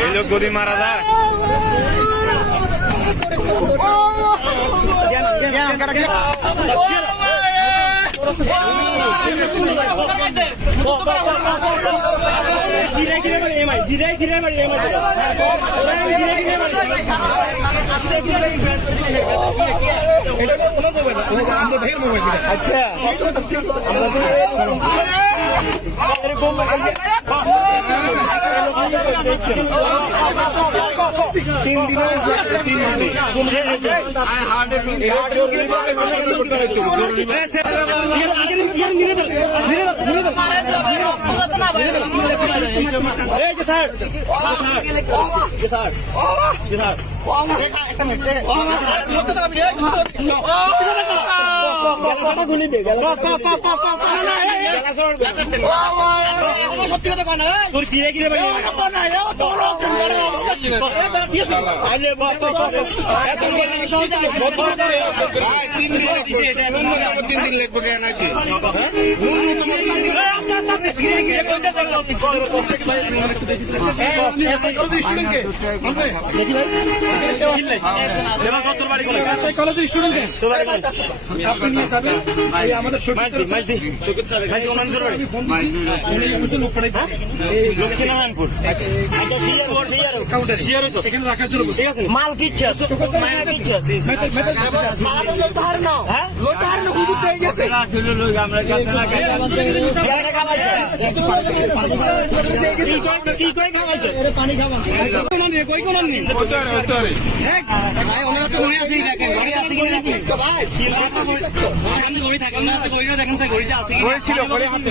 এই লোক গরিব মারা যায় আচ্ছা তিন দিনের তিন দিনে স্যার। স্যার। স্যার। মিনিট সত্য কথা কয় না তোর কিরে কিরে তিন দিন লাগবে কেন নাকি কলেজের স্টুডেন্ট আমাদের স্যার মাইজদি ওনাদের বাড়ি লক্ষ্মীনারায়ণপুর আচ্ছা। আচ্ছা মাল কিচ্ছে মাল কিচ্ছে হ্যাঁ গেছে ছিল ঘরে হাতে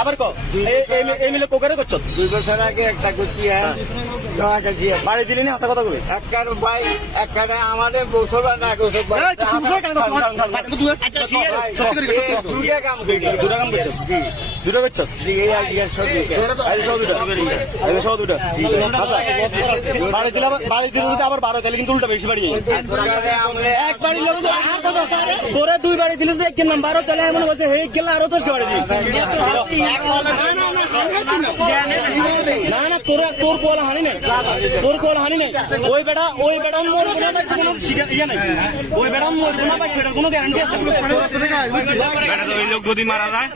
আবার কোকারে করছ দুই বছর আগে একটা করছি হ্যাঁ বাড়ি দিলি না হাসা কথা বলে একবার ভাই একখানে আমাদের বছর না দুটা কাম করি দুটা কাম করছিস দুটা করছিস এই আইডিয়া সত্যি আইসা সহ দুটা আইসা সহ দুটা আচ্ছা বাড়ি দিলে আবার- বাড়ি দিলে যদি আবার বারো তাহলে কিন্তু উল্টা বেশি বাড়ি এক বাড়ি লোক তো তোরে দুই বাড়ি দিলে তো এক নাম বারো তাহলে এমন বলছে হে গেলে আরও দশ বাড়ি না না তোর তোর কোয়ালা হানি নাই। তোর কোয়ালা হানি নাই। ওই বেটা ওই বেটা মোর কোনো কোনো ইয়ে নাই। ওই বেটা মোর কোনো ভাই সেটার কোনো গ্যারান্টি আছে? এই লোক যদি মারা যায়।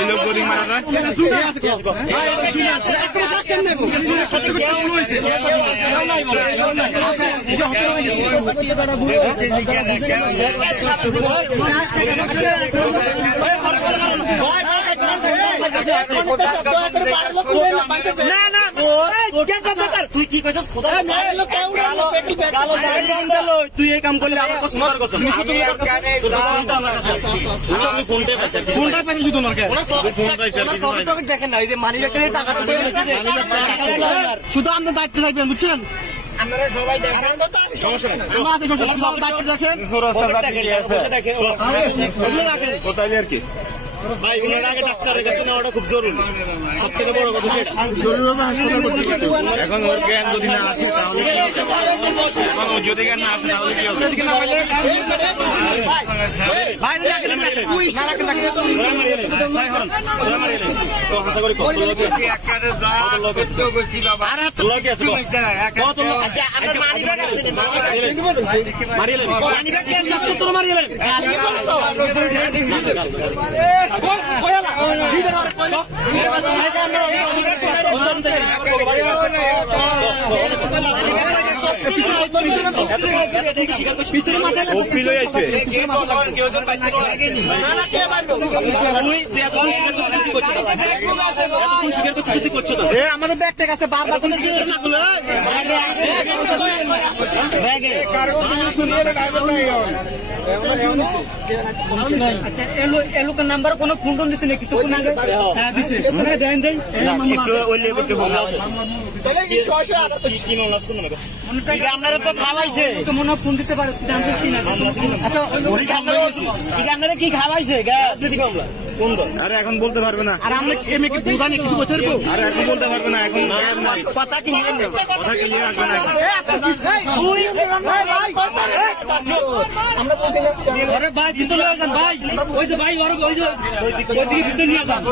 এই লোক যদি মারা যায়। না না তুই কি কইছিস খোদা তুই এই কাম করলে আমার কথা শোনার কথা আমি ফোনটা পাইছি ফোনটা পাইছি শুধু নরকে দেখেন। না এই যে মানি শুধু আপনার দায়িত্ব থাকবেন বুঝছেন আপনারা সবাই সমস্যা নাই দেখেন। দেখেন কোথায় আর কি ভাই ওনার আগে ডাক্তারের কাছে নেওয়াটা খুব জরুরি। সবচেয়ে বড় কথা সেটা। এখন ওর জ্ঞান যদি না আসে তাহলে এখন যদি জ্ঞান না আসে তাহলে কি হবে? মারিয়ে আমাদের ব্যাগ টেক আছে বারবার নাম্বার কোনো ফোন টোন? আপনারা মনে ফোন দিতে পারে আচ্ছা আপনারা কি খাওয়াইছে গ্যাস কোন দল? আরে এখন বলতে পারবে না। আর আমরা এমনি কি বুঝানি কিছু বলতে পারব? আরে এখন বলতে পারবে না এখন কথা কি কথা ক্লিয়ার আসবে না এখন? আরে ভাই পিছনে নিয়ে যান ভাই। ওই যে ভাই ওর ওই যে নিয়ে যান